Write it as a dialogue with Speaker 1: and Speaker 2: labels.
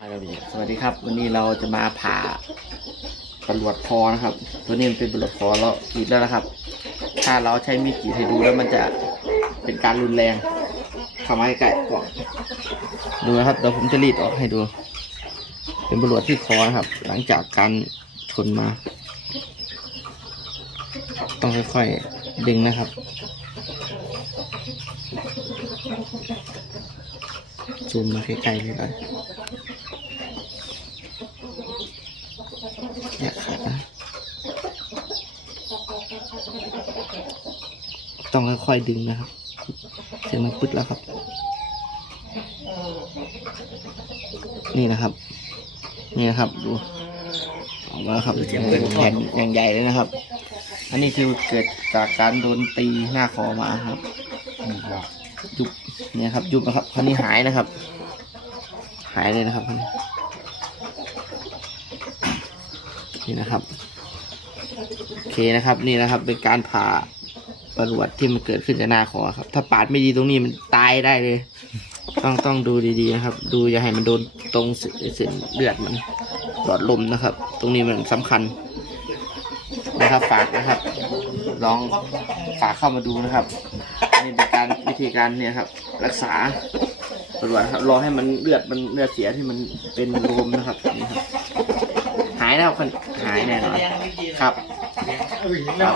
Speaker 1: สวัสดีครับ วันนี้เราจะมาผ่าบรรลวดคอนะครับ ตัวนี้มันเป็นบรรลวดคอแล้วกีดแล้วนะครับ ถ้าเราใช้มีดกรีดให้ดูแล้วมันจะเป็นการรุนแรงเข้ามาใกล้ๆก่อนดูนะครับเดี๋ยวผมจะรีดออกให้ดู เป็นบรรลวดที่คอนะครับ หลังจากการชนมา ต้องค่อยๆดึงนะครับซูมมาใกล้ๆเลยก่อนอย่าขาดนะ ต้องค่อยๆดึงนะครับ เสร็จมันปึ๊ดแล้วครับ นี่นะครับ นี่นะครับดูออกมาแล้วครับเป็นแผ่นอย่างใหญ่เลยนะครับ อันนี้คือเกิดจากการโดนตีหน้าคอมาครับยุบเนี่ยครับยุบนะครับคราวนี้หายนะครับ หายเลยนะครับคราวนี้นี่นะครับ โอเคนะครับนี่นะครับ เป็นการผ่าประวัติที่มันเกิดขึ้นจากหน้าคอครับ ถ้าปาดไม่ดีตรงนี้มันตายได้เลย ต้องต้องดูดีๆนะครับ ดูอย่าให้มันโดนตรงเส้นเลือดมันหลอดลมนะครับ ตรงนี้มันสำคัญนะครับฝากนะครับ ลองฝากเข้ามาดูนะครับนี่เป็นการวิธีการเนี่ยครับ รักษาประวัติครับรอให้มันเลือดมันเลือดเสียที่มันเป็นรวมนะครับนี่ครับายแล้วคนหายแน่นอนครับครับ